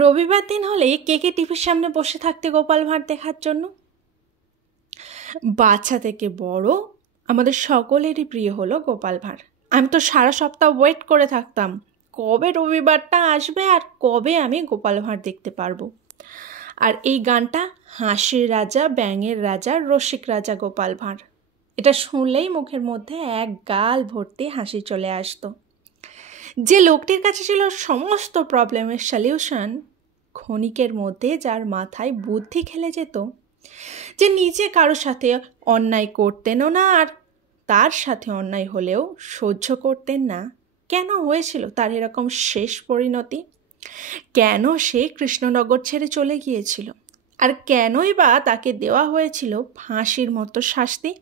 রবিবার দিন হলেই কে কে টিভির সামনে বসে থাকতে গোপাল ভাঁড় দেখার জন্য? বাচ্চা থেকে বড় আমাদের সকলেরই প্রিয় হলো গোপাল ভাঁড়। আমি তো সারা সপ্তাহ ওয়েট করে থাকতাম কবে রবিবারটা আসবে আর কবে আমি গোপাল ভাঁড় দেখতে পারবো। আর এই গানটা হাসির রাজা, ব্যাঙের রাজা, রসিক রাজা গোপাল ভাঁড়, এটা শুনলেই মুখের মধ্যে এক গাল ভর্তি হাসি চলে আসতো। যে লোকটির কাছে ছিল সমস্ত প্রবলেমের সলিউশন, ক্ষণিকের মধ্যে যার মাথায় বুদ্ধি খেলে যেত, যে নিজে কারোর সাথে অন্যায় করতেনও না আর তার সাথে অন্যায় হলেও সহ্য করতেন না। কেন হয়েছিল তার এরকম শেষ পরিণতি? কেন সে কৃষ্ণনগর ছেড়ে চলে গিয়েছিল? আর কেনই বা তাকে দেওয়া হয়েছিল ফাঁসির মতো শাস্তি?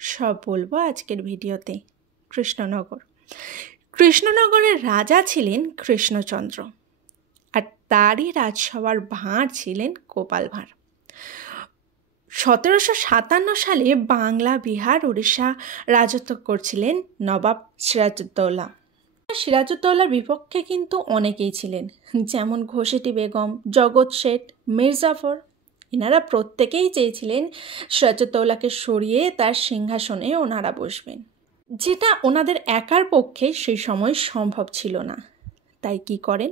সব বলবো আজকের ভিডিওতে। কৃষ্ণনগরের রাজা ছিলেন কৃষ্ণচন্দ্র, আর তারই রাজসভার ভাঁড় ছিলেন গোপাল ভাঁড়। 1757 সালে বাংলা, বিহার, উড়িষ্যা রাজত্ব করছিলেন নবাব সিরাজউদ্দৌলা। সিরাজউদ্দৌলার বিপক্ষে কিন্তু অনেকেই ছিলেন, যেমন ঘোষেটি বেগম, জগৎ শেঠ, মির্জাফর। এনারা প্রত্যেকেই চেয়েছিলেন সিরাজউদ্দৌলাকে সরিয়ে তার সিংহাসনে ওনারা বসবেন, যেটা ওনাদের একার পক্ষে সেই সময় সম্ভব ছিল না। তাই কি করেন,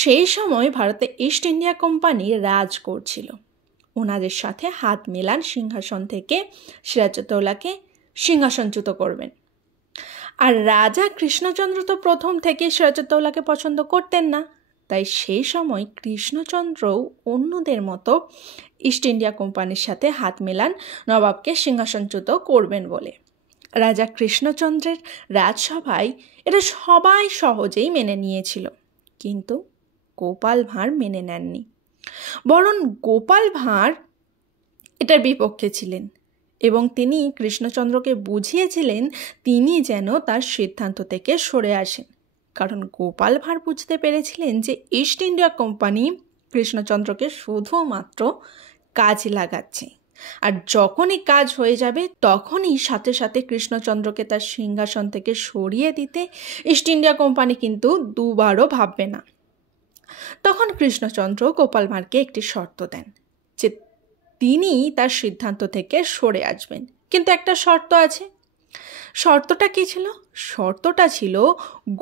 সেই সময় ভারতে ইস্ট ইন্ডিয়া কোম্পানি রাজ করছিল। ওনাদের সাথে হাত মেলান সিংহাসন থেকে সিরাজউদ্দৌলাকে সিংহাসনচ্যুত করবেন। আর রাজা কৃষ্ণচন্দ্র তো প্রথম থেকে সিরাজউদ্দৌলাকে পছন্দ করতেন না, তাই সেই সময় কৃষ্ণচন্দ্রও অন্যদের মতো ইস্ট ইন্ডিয়া কোম্পানির সাথে হাত মেলান নবাবকে সিংহাসনচ্যুত করবেন বলে। রাজা কৃষ্ণচন্দ্রের রাজসভায় এটা সবাই সহজেই মেনে নিয়েছিল, কিন্তু গোপাল ভাঁড় মেনে নেননি। বরং গোপাল ভাঁড় এটার বিপক্ষে ছিলেন এবং তিনি কৃষ্ণচন্দ্রকে বুঝিয়েছিলেন তিনি যেন তার সিদ্ধান্ত থেকে সরে আসেন। কারণ গোপাল ভাঁড় বুঝতে পেরেছিলেন যে ইস্ট ইন্ডিয়া কোম্পানি কৃষ্ণচন্দ্রকে শুধুমাত্র কাজে লাগাচ্ছে, আর যখনই কাজ হয়ে যাবে তখনই সাথে সাথে কৃষ্ণচন্দ্রকে তার সিংহাসন থেকে সরিয়ে দিতে ইস্ট ইন্ডিয়া কোম্পানি কিন্তু দুবারও ভাববে না। তখন কৃষ্ণচন্দ্র গোপাল ভাঁড়কে একটি শর্ত দেন যে তিনি তার সিদ্ধান্ত থেকে সরে আসবেন, কিন্তু একটা শর্ত আছে। শর্তটা কী ছিল? শর্তটা ছিল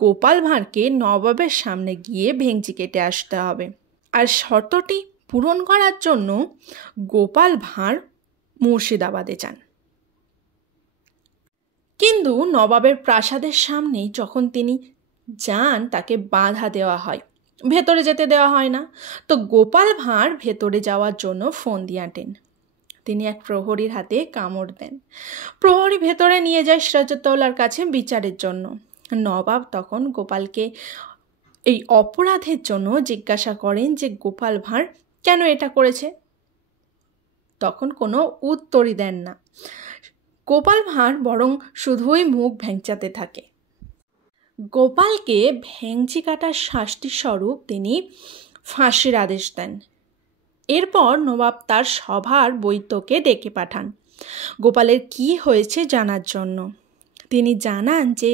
গোপাল ভাঁড়কে নবাবের সামনে গিয়ে ভেঙচি কেটে আসতে হবে। আর শর্তটি পূরণ করার জন্য গোপাল ভাঁড় মুর্শিদাবাদে যান। কিন্তু নবাবের প্রাসাদের সামনে যখন তিনি যান তাকে বাধা দেওয়া হয়, ভেতরে যেতে দেওয়া হয় না। তো গোপাল ভাঁড় ভেতরে যাওয়ার জন্য ফোন দিয়ে আঁটেন। তিনি এক প্রহরীর হাতে কামড় দেন। প্রহরী ভেতরে নিয়ে যায় সিরাজউদ্দৌলার কাছে বিচারের জন্য। নবাব তখন গোপালকে এই অপরাধের জন্য জিজ্ঞাসা করেন যে গোপাল ভাঁড় কেন এটা করেছে। তখন কোনো উত্তরই দেন না। গোপাল ভাঁড় বরং শুধুই মুখ ভেঙচাতে থাকে। গোপালকে ভেঙচি কাটার শাস্তি স্বরূপ তিনি ফাঁসির আদেশ দেন। এরপর নবাব তার সভার বৈঠকে ডেকে পাঠান গোপালের কি হয়েছে জানার জন্য। তিনি জানান যে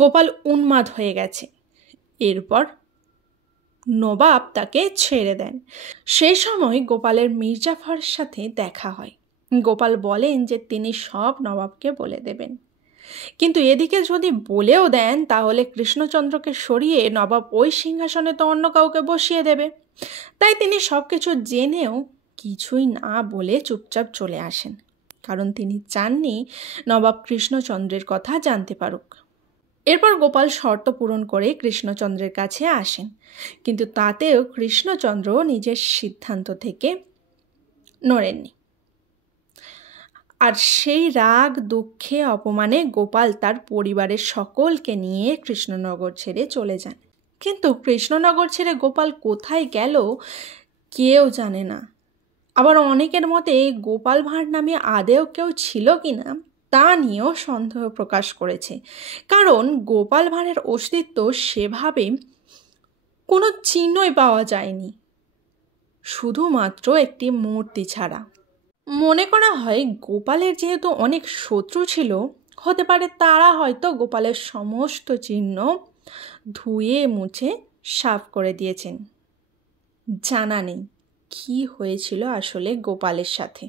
গোপাল উন্মাদ হয়ে গেছে। এরপর নবাব তাকে ছেড়ে দেন। সেই সময় গোপালের মির্জাফরের সাথে দেখা হয়। গোপাল বলেন যে তিনি সব নবাবকে বলে দেবেন, কিন্তু এদিকে যদি বলেও দেন তাহলে কৃষ্ণচন্দ্রকে সরিয়ে নবাব ওই সিংহাসনে তো অন্য কাউকে বসিয়ে দেবে। তাই তিনি সব কিছু জেনেও কিছুই না বলে চুপচাপ চলে আসেন, কারণ তিনি চাননি নবাব কৃষ্ণচন্দ্রের কথা জানতে পারুক। এরপর গোপাল শর্ত পূরণ করে কৃষ্ণচন্দ্রের কাছে আসেন, কিন্তু তাতেও কৃষ্ণচন্দ্র নিজের সিদ্ধান্ত থেকে নড়েননি। আর সেই রাগ, দুঃখে, অপমানে গোপাল তার পরিবারের সকলকে নিয়ে কৃষ্ণনগর ছেড়ে চলে যান। কিন্তু কৃষ্ণনগর ছেড়ে গোপাল কোথায় গেল কেউ জানে না। আবার অনেকের মতে গোপাল ভাঁড় নামে আদেও কেউ ছিল কিনা তা নিয়েও সন্দেহ প্রকাশ করেছে, কারণ গোপাল ভাঁড়ের অস্তিত্ব সেভাবে কোনো চিহ্নই পাওয়া যায়নি, শুধুমাত্র একটি মূর্তি ছাড়া। মনে করা হয় গোপালের যেহেতু অনেক শত্রু ছিল, হতে পারে তারা হয়তো গোপালের সমস্ত চিহ্ন ধুয়ে মুছে সাফ করে দিয়েছেন। জানা নেই কী হয়েছিল আসলে গোপালের সাথে।